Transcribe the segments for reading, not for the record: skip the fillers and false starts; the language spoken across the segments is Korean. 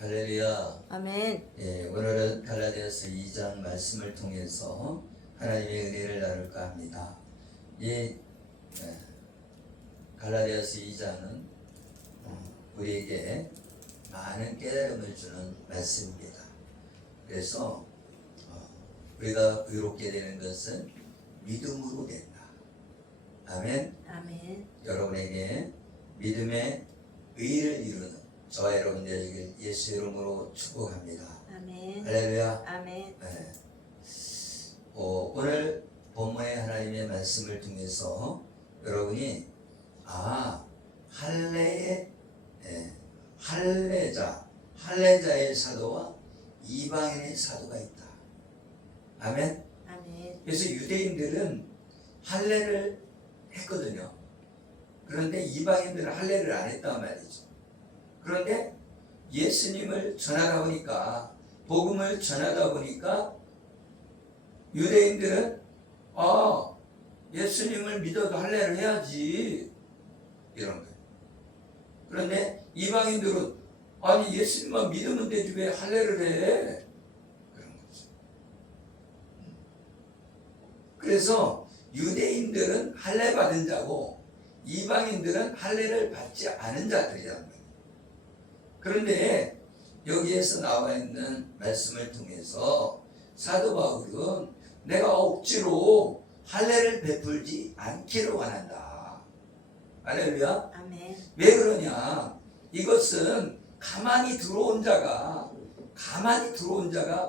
할렐루야. 아멘. 예, 오늘은 갈라디아서 2장 말씀을 통해서 하나님의 은혜를 나눌까 합니다. 이 갈라디아서 2장은 우리에게 많은 깨달음을 주는 말씀입니다. 그래서 우리가 의롭게 되는 것은 믿음으로 된다. 아멘. 아멘. 여러분에게 믿음의 의를 이루는 저와 여러분 되시길 예수 이름으로 축복합니다. 아멘. 할렐루야. 아멘. 네. 오늘 본문의 하나님의 말씀을 통해서 여러분이 할례자의 사도와 이방인의 사도가 있다. 아멘. 아멘. 그래서 유대인들은 할례를 했거든요. 그런데 이방인들은 할례를 안 했단 말이죠. 그런데 예수님을 전하다 보니까, 복음을 전하다 보니까 유대인들은 예수님을 믿어도 할례를 해야지 이런 거예요. 그런데 이방인들은 아니 예수님만 믿으면 되지 왜 할례를 해? 그런 거죠. 그래서 유대인들은 할례 받은 자고 이방인들은 할례를 받지 않은 자들이란 말이에요. 그런데 여기에서 나와 있는 말씀을 통해서 사도 바울은 내가 억지로 할례를 베풀지 않기를 원한다. 할렐루야. 아멘. 왜 그러냐? 이것은 가만히 들어온 자가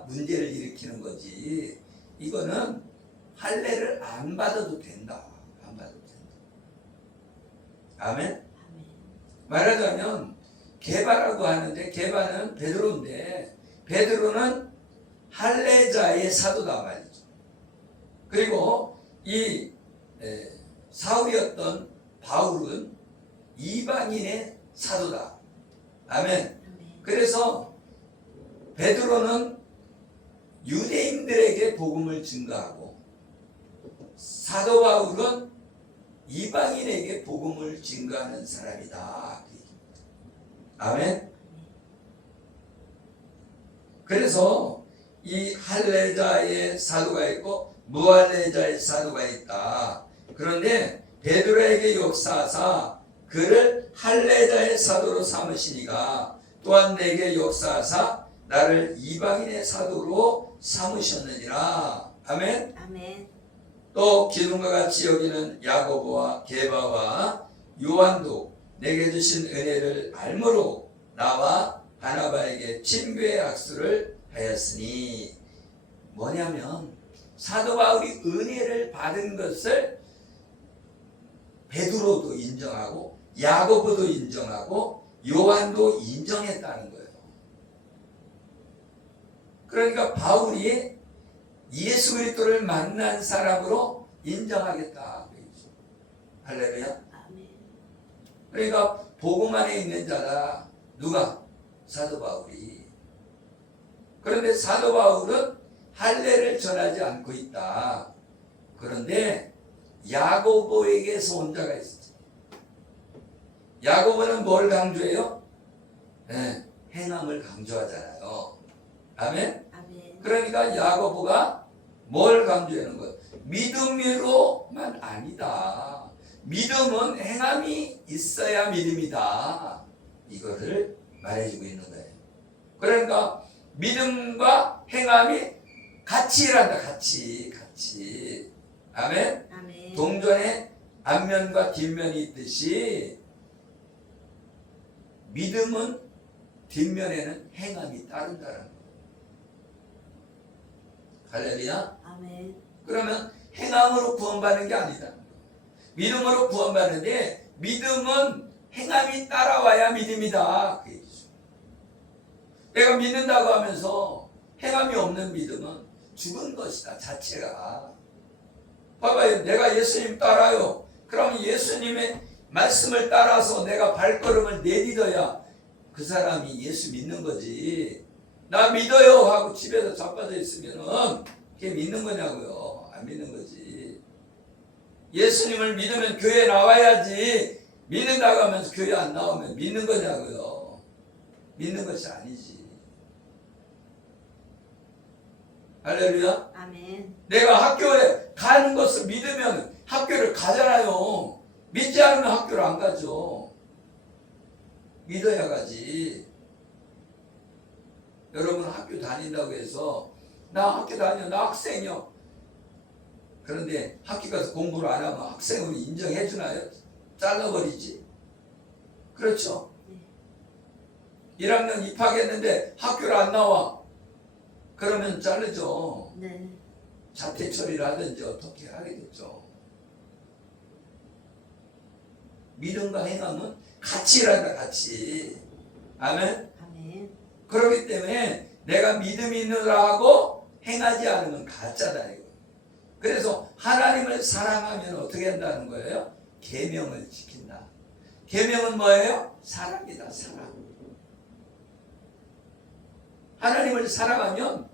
문제를 일으키는 거지. 이거는 할례를 안 받아도 된다. 안 받아도 된다. 아멘. 아멘. 말하자면 게바라고 하는데 게바는 베드로인데 베드로는 할례자의 사도다 말이죠. 그리고 이 사울이었던 바울은 이방인의 사도다. 아멘. 아멘. 그래서 베드로는 유대인들에게 복음을 증거하고 사도 바울은 이방인에게 복음을 증거하는 사람이다. 아멘. 그래서 이 할례자의 사도가 있고 무할례자의 사도가 있다. 그런데 베드로에게 역사하사 그를 할례자의 사도로 삼으시니가 또한 내게 역사하사 나를 이방인의 사도로 삼으셨느니라. 아멘. 아멘. 또 기둥과 같이 여기는 야고보와 게바와 요한도 내게 주신 은혜를 알므로 나와 바나바에게 친교의 악수를 하였으니, 뭐냐면 사도 바울이 은혜를 받은 것을 베드로도 인정하고 야고보도 인정하고 요한도 인정했다는 거예요. 그러니까 바울이 예수 그리스도를 만난 사람으로 인정하겠다. 할렐루야. 아멘. 그러니까 복음 안에 있는 자다. 누가? 사도 바울이. 그런데 사도 바울은 할례를 전하지 않고 있다. 그런데 야고보에게서 온 자가 있었죠. 야고보는 뭘 강조해요? 행함을 강조하잖아요. 아멘. 아멘. 그러니까 야고보가 뭘 강조하는 거예요? 믿음으로만 아니다. 믿음은 행함이 있어야 믿음이다. 이거를 말해주고 있는 거예요. 그러니까 믿음과 행함이 같이 일한다. 같이. 아멘. 아멘. 동전에 앞면과 뒷면이 있듯이 믿음은 뒷면에는 행함이 따른다는 거예요. 할렐루야. 아멘. 그러면 행함으로 구원받는 게 아니다. 믿음으로 구원받는데 믿음은 행함이 따라와야 믿음이다. 내가 믿는다고 하면서 행함이 없는 믿음은 죽은 것이다. 자체가. 봐봐요. 내가 예수님 따라요. 그럼 예수님의 말씀을 따라서 내가 발걸음을 내딛어야 그 사람이 예수 믿는 거지. 나 믿어요 하고 집에서 자빠져 있으면은 그게 믿는 거냐고요. 안 믿는 거지. 예수님을 믿으면 교회 나와야지. 믿는다고 하면서 교회 안 나오면 믿는 거냐고요. 믿는 것이 아니지. 할렐루야. 아멘. 내가 학교에 가는 것을 믿으면 학교를 가잖아요. 믿지 않으면 학교를 안 가죠. 믿어야 가지. 여러분 학교 다닌다고 해서 나 학교 다녀, 나 학생이요. 그런데 학교 가서 공부를 안 하면 학생으로 인정해 주나요? 잘라버리지. 그렇죠? 1학년 입학했는데 학교를 안 나와. 그러면 자르죠. 네. 자퇴 처리를 하든지 어떻게 하겠죠. 믿음과 행함은 같이 일한다, 같이. 아멘? 아멘. 그렇기 때문에 내가 믿음이 있느라고 행하지 않으면 가짜다 이거. 그래서 하나님을 사랑하면 어떻게 한다는 거예요? 계명을 지킨다. 계명은 뭐예요? 사랑이다, 사랑. 하나님을 사랑하면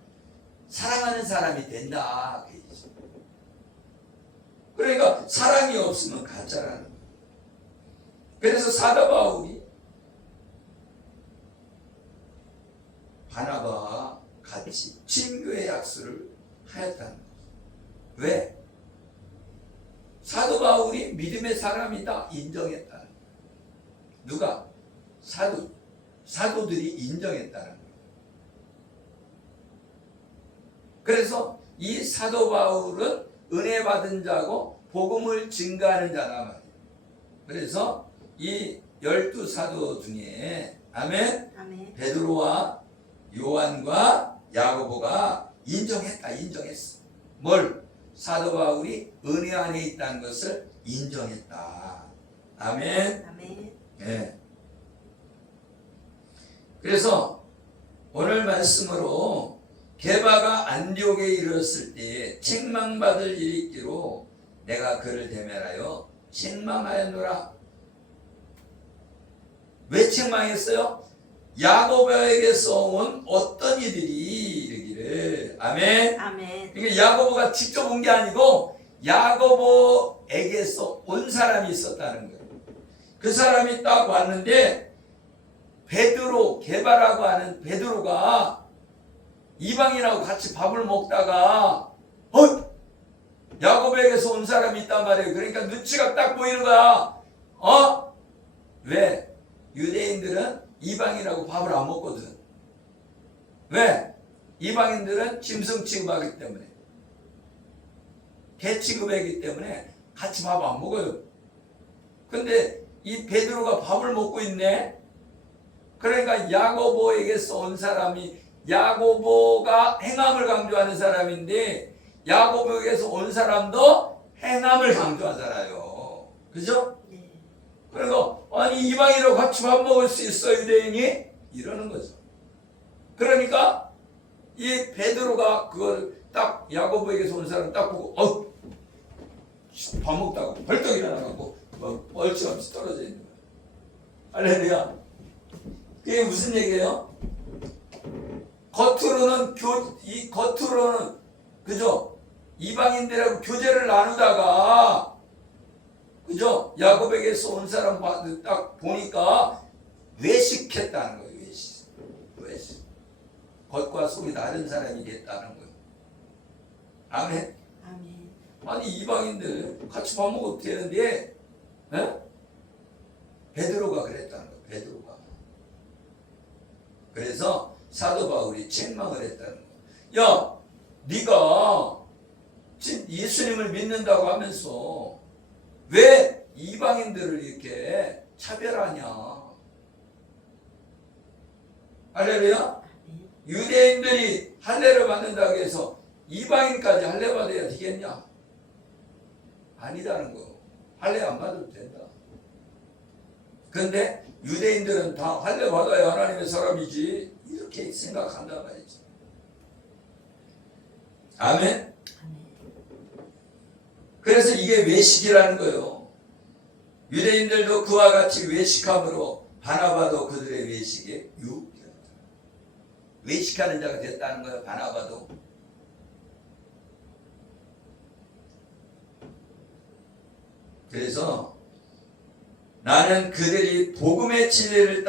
사랑하는 사람이 된다. 그러니까 사랑이 없으면 가짜라는 거예요. 그래서 사도 바울이 바나바와 같이 친교의 약속을 하였다는 거죠. 왜? 사도 바울이 믿음의 사람이다 인정했다는 거예요. 누가? 사도들이 인정했다는 거예요. 그래서 이 사도 바울은 은혜 받은 자고 복음을 증거하는 자라 말이에요. 그래서 이 12사도 중에 아멘? 아멘. 베드로와 요한과 야고보가 인정했어. 뭘? 사도 바울이 은혜 안에 있다는 것을 인정했다. 아멘? 아멘. 네. 그래서 오늘 말씀으로 게바가 안디옥에 이르렀을 때 책망받을 일이 있기로 내가 그를 대면하여 책망하였노라. 왜 책망했어요? 야고보에게서 온 어떤 이들이 이르기를 아멘. 아멘. 그러니까 야고보가 직접 온 게 아니고 야고보에게서 온 사람이 있었다는 거예요. 그 사람이 딱 왔는데 베드로, 게바라고 하는 베드로가 이방인하고 같이 밥을 먹다가 야고보에게서 온 사람이 있단 말이에요. 그러니까 눈치가 딱 보이는 거야. 왜? 유대인들은 이방인하고 밥을 안 먹거든. 왜? 이방인들은 짐승 취급하기 때문에, 개 취급하기 때문에 같이 밥 안 먹어요. 근데 이 베드로가 밥을 먹고 있네. 그러니까 야고보에게서 온 사람이, 야고보가 행함을 강조하는 사람인데 야고보에게서 온 사람도 행함을 강조하잖아요. 그죠? 네. 그러니까 아니 이방인하고 같이 밥 먹을 수 있어 유대인이? 이러는 거죠. 그러니까 이 베드로가 그걸 딱 야고보에게서 온 사람 딱 보고 밥 먹다가 벌떡 일어나갖고 멀찌감치 떨어져 있는 거예요. 할렐루야. 그게 무슨 얘기예요? 겉으로는 그죠? 이방인들하고 교제를 나누다가 그죠? 야곱에게서 온 사람 딱 보니까 외식했다는 거예요. 외식. 겉과 속이 다른 사람이 됐다는 거예요. 아멘. 아멘. 아니 이방인들 같이 밥 먹어도 되는데 베드로가 그랬다는 거예요. 베드로가. 그래서 사도 바울이 책망을 했다는 거예요. 야, 네가 예수님을 믿는다고 하면서 왜 이방인들을 이렇게 차별하냐? 할렐루야? 유대인들이 할례를 받는다고 해서 이방인까지 할례 받아야 되겠냐? 아니다는 거. 할례 안 받아도 된다. 근데 유대인들은 다 할례 받아야 하나님의 사람이지 이렇게 생각한단 말이죠. 아멘? 그래서 이게 외식이라는 거예요. 유대인들도 그와 같이 외식함으로 바나바도 그들의 외식에 유혹되었다. 외식하는 자가 됐다는 거예요. 바나바도. 그래서 나는 그들이 복음의 진리를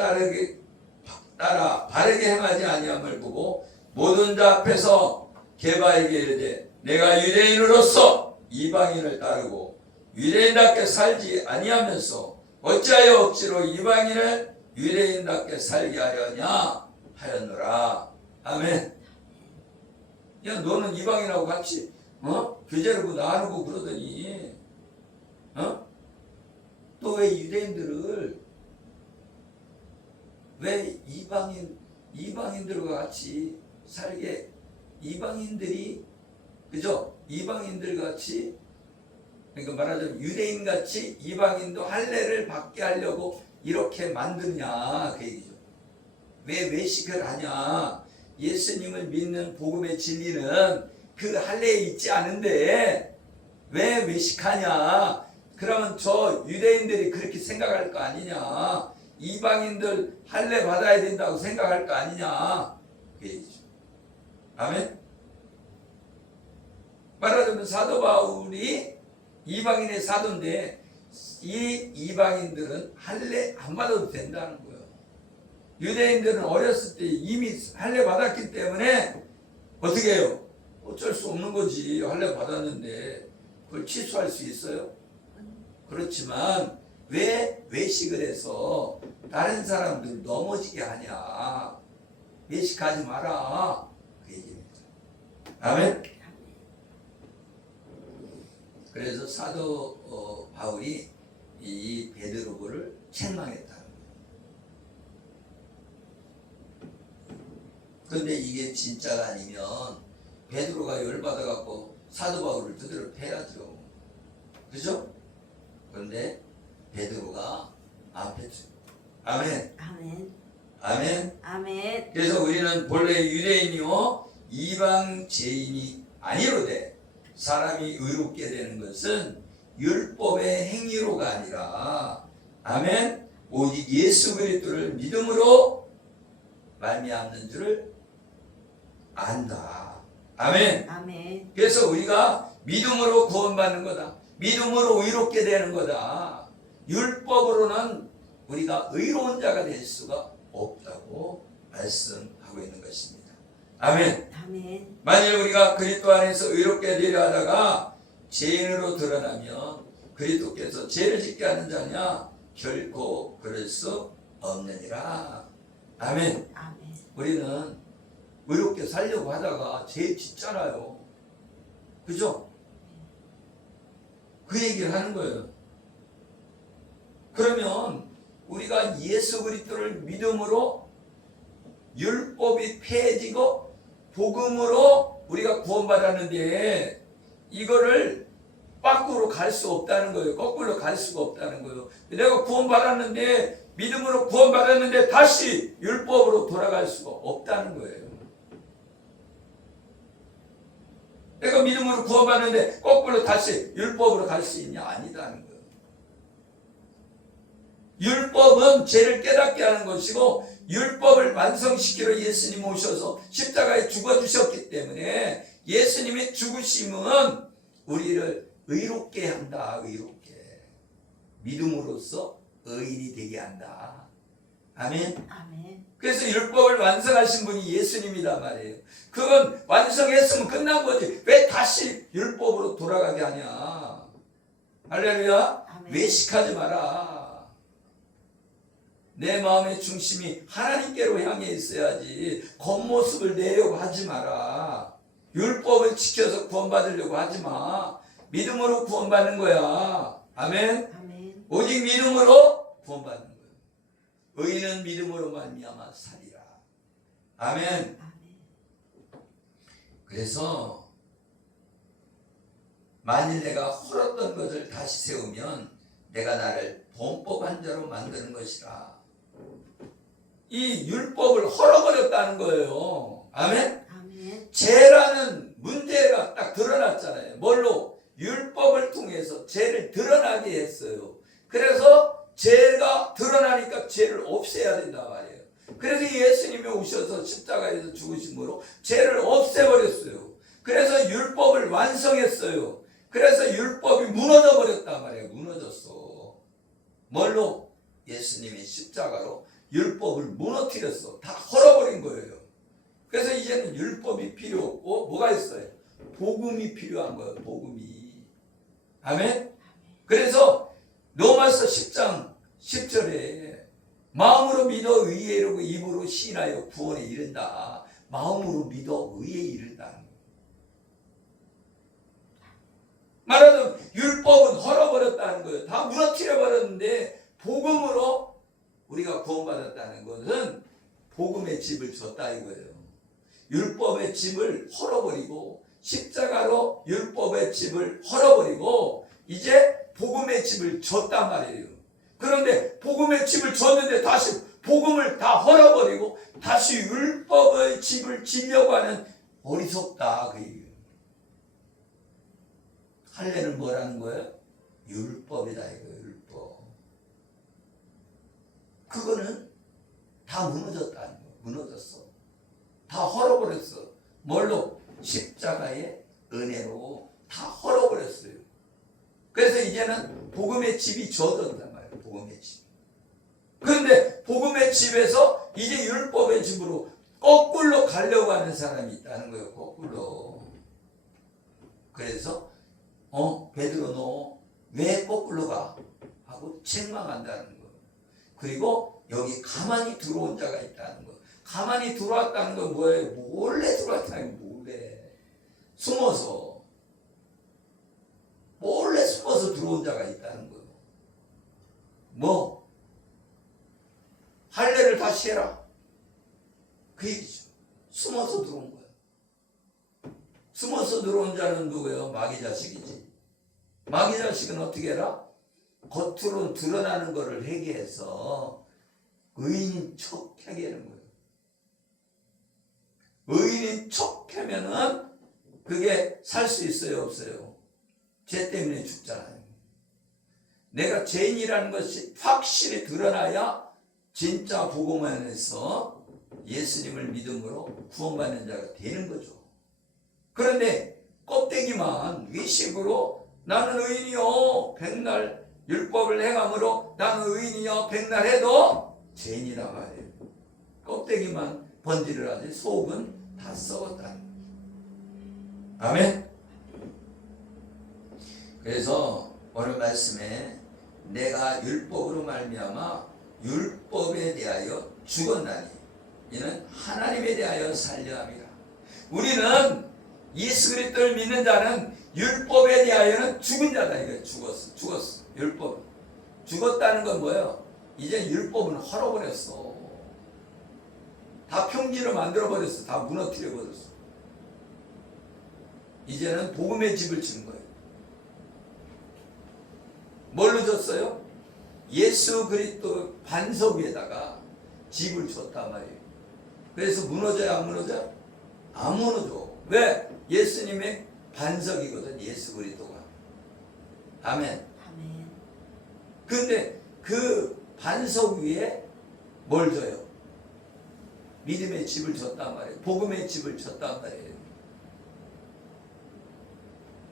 따라 바르게 행하지 아니함을 보고 모든 자 앞에서 게바에게 이르되 내가 유대인으로서 이방인을 따르고 유대인답게 살지 아니하면서 어찌하여 억지로 이방인을 유대인답게 살게 하려냐 하였노라. 아멘. 야, 너는 이방인하고 같이 교제하고 나누고 그러더니 또 왜 유대인들을 왜 이방인들과 같이 살게, 이방인들이 그죠? 이방인들 같이, 그러니까 말하자면 유대인 같이 이방인도 할례를 받게 하려고 이렇게 만드냐 그 얘기죠. 왜 외식을 하냐? 예수님을 믿는 복음의 진리는 그 할례에 있지 않은데 왜 외식하냐? 그러면 저 유대인들이 그렇게 생각할 거 아니냐? 이방인들 할례 받아야 된다고 생각할 거 아니냐? 그 얘기죠. 아멘. 말하자면 사도 바울이 이방인의 사도인데 이 이방인들은 할례 안 받아도 된다는 거예요. 유대인들은 어렸을 때 이미 할례 받았기 때문에 어떻게 해요? 어쩔 수 없는 거지. 할례 받았는데 그걸 취소할 수 있어요? 그렇지만 왜 외식을 해서 다른 사람들 넘어지게 하냐? 외식하지 마라 그 얘기입니다. 아멘. 그래서 사도 바울이 이 베드로를 책망했다는 거예요. 그런데 이게 진짜가 아니면 베드로가 열받아갖고 사도 바울을 두드려 패야죠. 그죠? 그런데 베드로가 안 팼죠. 아멘. 아멘. 아멘. 아멘. 그래서 우리는 본래 유대인이요 이방 죄인이 아니로되 사람이 의롭게 되는 것은 율법의 행위로가 아니라 아멘 오직 예수 그리스도를 믿음으로 말미암는 줄을 안다. 아멘. 아멘. 그래서 우리가 믿음으로 구원받는 거다. 믿음으로 의롭게 되는 거다. 율법으로는 우리가 의로운 자가 될 수가 없다고 말씀하고 있는 것입니다. 아멘. 아멘. 만일 우리가 그리스도 안에서 의롭게 되려 하다가 죄인으로 드러나면 그리스도께서 죄를 짓게 하는 자냐? 결코 그럴 수 없느니라. 아멘. 아멘. 우리는 의롭게 살려고 하다가 죄 짓잖아요. 그죠? 그 얘기를 하는 거예요. 그러면 우리가 예수 그리스도를 믿음으로 율법이 폐해지고 복음으로 우리가 구원받았는데 이거를 밖으로 갈 수 없다는 거예요. 거꾸로 갈 수가 없다는 거예요. 내가 구원받았는데 믿음으로 구원받았는데 다시 율법으로 돌아갈 수가 없다는 거예요. 내가 믿음으로 구원받는데 거꾸로 다시 율법으로 갈 수 있냐? 아니다는 거예요. 율법은 죄를 깨닫게 하는 것이고 율법을 완성시키러 예수님 오셔서 십자가에 죽어주셨기 때문에 예수님의 죽으심은 우리를 의롭게 한다. 의롭게. 믿음으로써 의인이 되게 한다. 아멘. 아멘. 그래서 율법을 완성하신 분이 예수님이다 말이에요. 그건 완성했으면 끝난 거지. 왜 다시 율법으로 돌아가게 하냐? 할렐루야. 아멘. 외식하지 마라. 내 마음의 중심이 하나님께로 향해 있어야지 겉모습을 내려고 하지 마라. 율법을 지켜서 구원받으려고 하지 마. 믿음으로 구원받는 거야. 아멘. 아멘. 오직 믿음으로 구원받는 거예요. 의인은 믿음으로 말미암아 살리라. 아멘. 아멘. 그래서 만일 내가 헐었던 것을 다시 세우면 내가 나를 범법한 자로 만드는 것이라. 이 율법을 헐어버렸다는 거예요. 아멘. 아멘. 죄라는 문제가 딱 드러났잖아요. 뭘로? 율법을 통해서 죄를 드러나게 했어요. 그래서 죄가 드러나니까 죄를 없애야 된다 말이에요. 그래서 예수님이 오셔서 십자가에서 죽으심으로 죄를 없애버렸어요. 그래서 율법을 완성했어요. 그래서 율법이 무너져 버렸단 말이에요. 무너졌어. 뭘로? 예수님이 십자가로 율법을 무너뜨렸어. 다 헐어버린 거예요. 그래서 이제는 율법이 필요 없고 뭐가 있어요? 복음이 필요한 거예요. 복음이. 아멘. 그래서 로마서 10장 10절에 마음으로 믿어 의에 이르고 입으로 시인하여 구원에 이른다. 마음으로 믿어 의에 이른다. 말하자면 율법은 헐어버렸다는 거예요. 다 무너뜨려버렸는데 복음으로 우리가 구원받았다는 것은 복음의 집을 줬다 이거예요. 율법의 집을 헐어버리고 십자가로 율법의 집을 헐어버리고 이제 복음의 집을 줬단 말이에요. 그런데 복음의 집을 줬는데 다시 복음을 다 헐어버리고 다시 율법의 집을 지려고 하는 어리석다 그 얘기예요. 할례는 뭐라는 거예요? 율법이다 이거예요. 율법. 그거는 다 무너졌다는 거예요. 무너졌어. 다 헐어버렸어. 뭘로? 십자가의 은혜로 다 헐어버렸어요. 그래서 이제는 복음의 집이 젖었단 말이에요. 복음의 집. 그런데 복음의 집에서 이제 율법의 집으로 거꾸로 가려고 하는 사람이 있다는 거예요. 거꾸로. 그래서 베드로 너 왜 거꾸로 가? 하고 책망한다는 거예요. 그리고 여기 가만히 들어온 자가 있다는 거예요. 가만히 들어왔다는 건 뭐예요? 몰래 들어왔다는 거예요. 몰래. 숨어서. 몰래 숨어서 들어온 자가 있다는 거예요. 뭐? 할례를 다시 해라. 그 얘기죠. 숨어서 들어온 거예요. 숨어서 들어온 자는 누구예요? 마귀 자식이지. 마귀 자식은 어떻게 해라? 겉으로 드러나는 것을 회개해서 의인인 척 하게 하는 거예요. 의인인 척 하면은 그게 살 수 있어요? 없어요? 죄 때문에 죽잖아요. 내가 죄인이라는 것이 확실히 드러나야 진짜 복음 안에서 예수님을 믿음으로 구원받는 자가 되는 거죠. 그런데 껍데기만 의식으로 나는 의인이요 백날 율법을 행함으로 나는 의인이요 백날 해도 죄인이라 말이에요. 껍데기만 번지를 하지 속은 다 썩었다. 아멘. 그래서 오늘 말씀에 내가 율법으로 말미암아 율법에 대하여 죽었나니 이는 하나님에 대하여 살려 함이라. 우리는 예수 그리스도를 믿는 자는 율법에 대하여는 죽은 자다 이거예요. 죽었어. 율법. 죽었다는 건 뭐예요? 이제 율법은 헐어버렸어. 다 평지로 만들어버렸어. 다 무너뜨려버렸어. 이제는 복음의 집을 지은 거예요. 뭘로 줬어요? 예수 그리스도 반석 위에다가 집을 줬단 말이에요. 그래서 무너져요? 안 무너져요? 안 무너져. 왜? 예수님의 반석이거든. 예수 그리스도가. 아멘. 아멘. 근데 그 반석 위에 뭘 줘요? 믿음의 집을 줬단 말이에요. 복음의 집을 줬단 말이에요.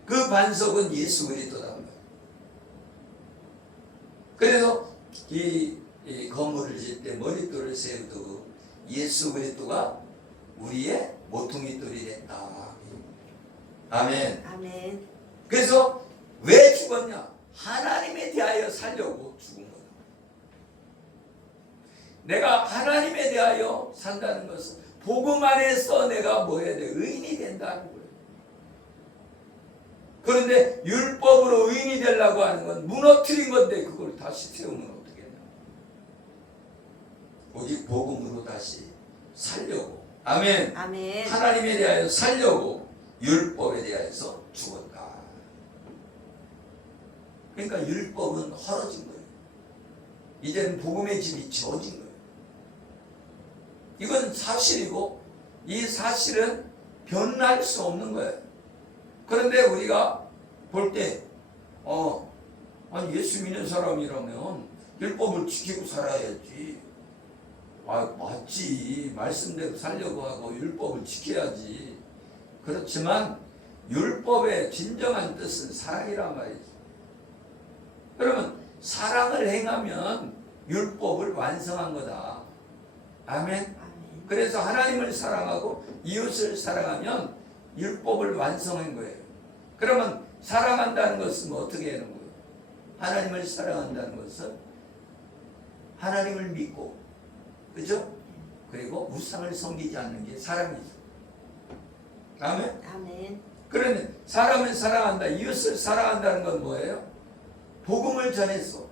그 반석은 예수 그리스도란 말이에요. 그래서 이 건물을 짓 때 머릿돌을 세우고 예수 그리스도가 우리의 모퉁이 돌이 됐다. 아멘. 아멘. 그래서 왜 죽었냐? 하나님에 대하여 살려고 죽은 거다. 내가 하나님에 대하여 산다는 것은 복음 안에서 내가 뭐 해야 돼? 의인이 된다는 거예요. 그런데 율법으로 의인이 되려고 하는 건 무너뜨린 건데 그걸 다시 세우면 어떻게 해요? 오직 복음으로 다시 살려고. 아멘. 아멘. 하나님에 대하여 살려고 율법에 대하여서 죽었다. 그러니까 율법은 헐어진 거예요. 이제는 복음의 집이 지어진 거예요. 이건 사실이고 이 사실은 변할 수 없는 거예요. 그런데 우리가 볼 때 아니 예수 믿는 사람이라면 율법을 지키고 살아야지. 맞지. 말씀대로 살려고 하고 율법을 지켜야지. 그렇지만 율법의 진정한 뜻은 사랑이란 말이지. 그러면 사랑을 행하면 율법을 완성한 거다. 아멘. 아멘. 그래서 하나님을 사랑하고 이웃을 사랑하면 율법을 완성한 거예요. 그러면 사랑한다는 것은 어떻게 하는 거예요? 하나님을 사랑한다는 것은 하나님을 믿고, 그죠? 그리고 우상을 섬기지 않는 게 사랑이죠. 아멘. 아멘. 그러면 사람을 사랑한다, 이웃을 사랑한다는 건 뭐예요? 복음을 전해서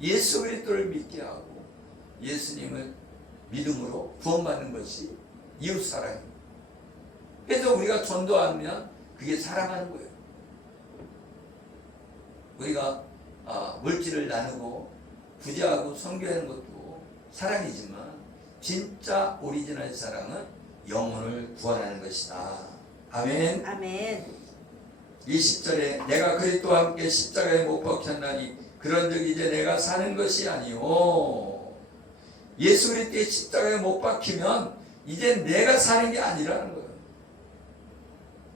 예수 그리스도를 믿게 하고 예수님을 믿음으로 구원받는 것이 이웃 사랑입니다. 그래서 우리가 전도하면 그게 사랑하는 거예요. 우리가 물질을 나누고 부자하고 선교하는 것도 사랑이지만 진짜 오리지널 사랑은 영혼을 구원하는 것이다. 아멘. 아멘. 20절에 내가 그리스도와 함께 십자가에 못 박혔나니 그런즉 이제 내가 사는 것이 아니요 예수 그리스도의 십자가에 못 박히면 이제 내가 사는 게 아니라는 거예요.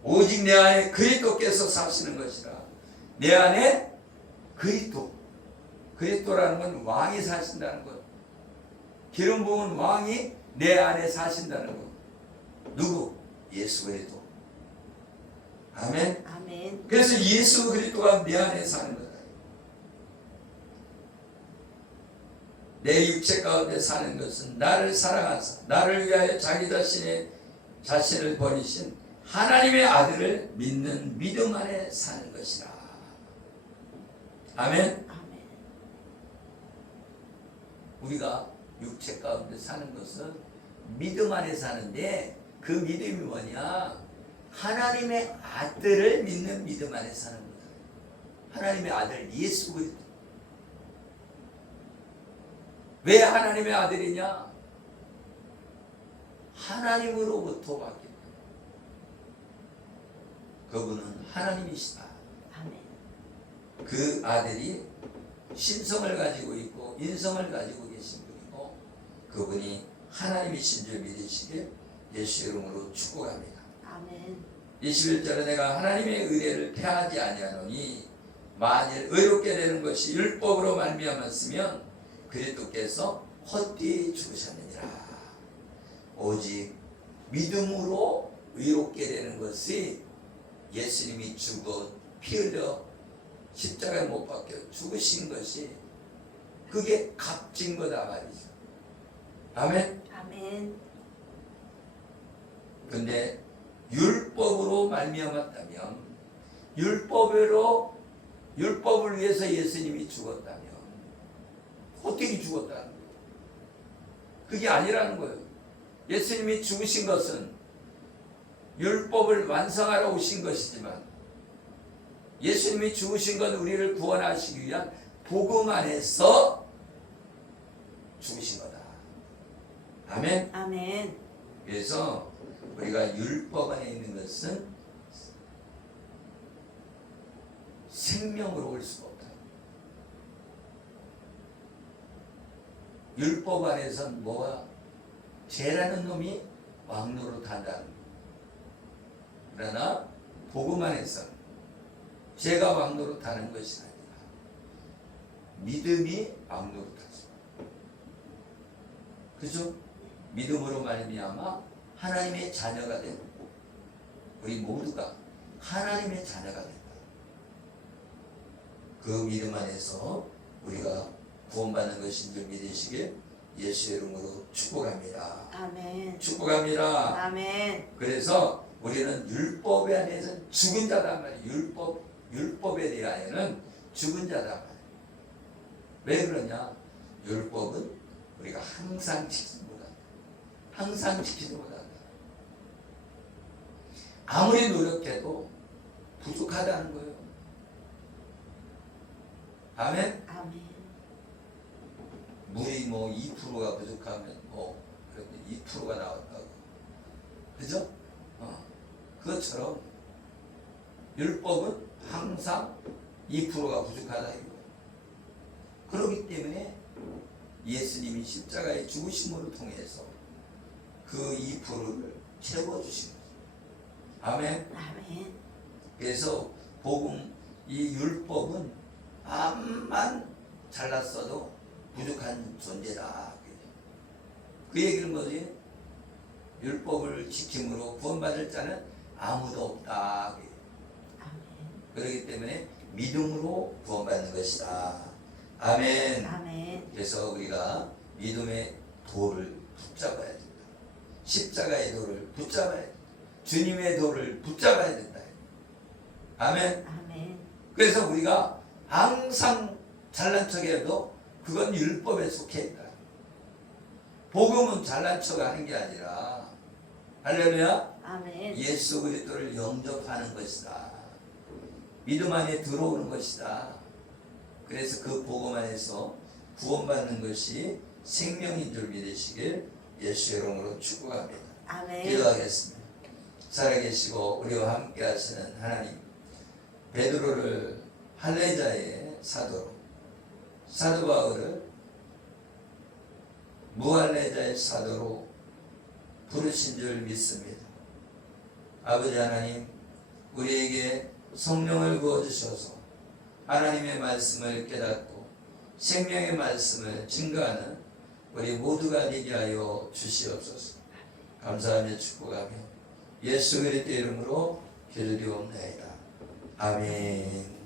오직 내 안에 그리스도께서 사시는 것이라. 내 안에 그리스도라는 건 왕이 사신다는 것. 기름 부은 왕이 내 안에 사신다는 것. 누구? 예수 그리스도. 아멘. 아멘. 그래서 예수 그리스도가 내 안에 사는 거다. 내 육체 가운데 사는 것은 나를 사랑하사 나를 위하여 자기 자신을 버리신 하나님의 아들을 믿는 믿음 안에 사는 것이라. 아멘. 아멘. 우리가 육체 가운데 사는 것은 믿음 안에 사는데 그 믿음이 뭐냐? 하나님의 아들을 믿는 믿음 안에 사는 거다. 하나님의 아들 예수 그리스도. 왜 하나님의 아들이냐? 하나님으로부터 왔기 때문에. 그분은 하나님이시다. 아멘. 그 아들이 신성을 가지고 있고 인성을 가지고 계신 분이고 그분이 하나님이신 줄 믿으시길 예수 이름으로 축복합니다. 아멘. 21절에 내가 하나님의 의례를 폐하지 아니하노니 만일 의롭게 되는 것이 율법으로 말미암았으면 그리스도께서 헛되이 죽으셨느니라. 오직 믿음으로 의롭게 되는 것이 예수님이 죽어 피 흘려 십자가에 못 박혀 죽으신 것이 그게 값진 거다 말이죠. 아멘. 아멘. 근데 율법으로 말미암았다면 율법을 위해서 예수님이 죽었다면 어떻게 죽었다는 거예요? 그게 아니라는 거예요. 예수님이 죽으신 것은 율법을 완성하러 오신 것이지만 예수님이 죽으신 건 우리를 구원하시기 위한 복음 안에서 죽으신 거다. 아멘. 아멘. 그래서 우리가 율법 안에 있는 것은 생명으로 올 수가 없다. 율법 안에서는 뭐가? 죄라는 놈이 왕노릇 한다는 거예요. 그러나 복음 안에서는 죄가 왕노릇 하는 것이 아니라 믿음이 왕노릇하죠. 그죠? 믿음으로 말미암아 하나님의 자녀가 되는 우리 모두가 하나님의 자녀가 된다. 그 믿음 안에서 우리가 구원받는 것인 줄 믿으시길 예수의 이름으로 축복합니다. 아멘. 축복합니다. 아멘. 그래서 우리는 율법에 안에서 죽은 자단 말이에요. 율법에 대하여는 죽은 자단 말이에요. 왜 그러냐? 율법은 우리가 항상 지키지 못한다. 항상 지키지 못한다. 아무리 노력해도 부족하다는 거예요. 아멘? 아멘. 물이 뭐 2%가 부족하면 뭐 그런데 2%가 나왔다고. 그죠? 그것처럼 율법은 항상 2%가 부족하다 이거예요. 그렇기 때문에 예수님이 십자가에 죽으심으로 통해서 그 2%를 채워주신 거죠. 아멘. 아멘. 그래서 복음 이 율법은 암만 잘났어도 부족한 존재다. 그 얘기는 뭐지? 율법을 지킴으로 구원받을 자는 아무도 없다. 그렇기 때문에 믿음으로 구원받는 것이다. 아멘. 아멘. 그래서 우리가 믿음의 도를 붙잡아야 된다. 십자가의 도를 붙잡아야 된다. 주님의 도를 붙잡아야 된다. 아멘. 아멘. 그래서 우리가 항상 잘난 척해도 그건 율법에 속해 있다. 복음은 잘난 척 하는 게 아니라 할렐루야. 아멘. 예수 그리스도를 영접하는 것이다. 믿음 안에 들어오는 것이다. 그래서 그 복음 안에서 구원받는 것이 생명인 줄 믿으시길 예수의 이름으로 축복합니다. 아멘. 기도하겠습니다. 살아계시고 우리와 함께 하시는 하나님, 베드로를 할례자의 사도로, 사도 바울을 무할례자의 사도로 부르신 줄 믿습니다. 아버지 하나님, 우리에게 성령을 부어주셔서 하나님의 말씀을 깨닫고 생명의 말씀을 증거하는 우리 모두가 되게 하여 주시옵소서. 감사하며 축복하며 예수 그리스도의 이름으로 기도드리옵나이다. 아멘.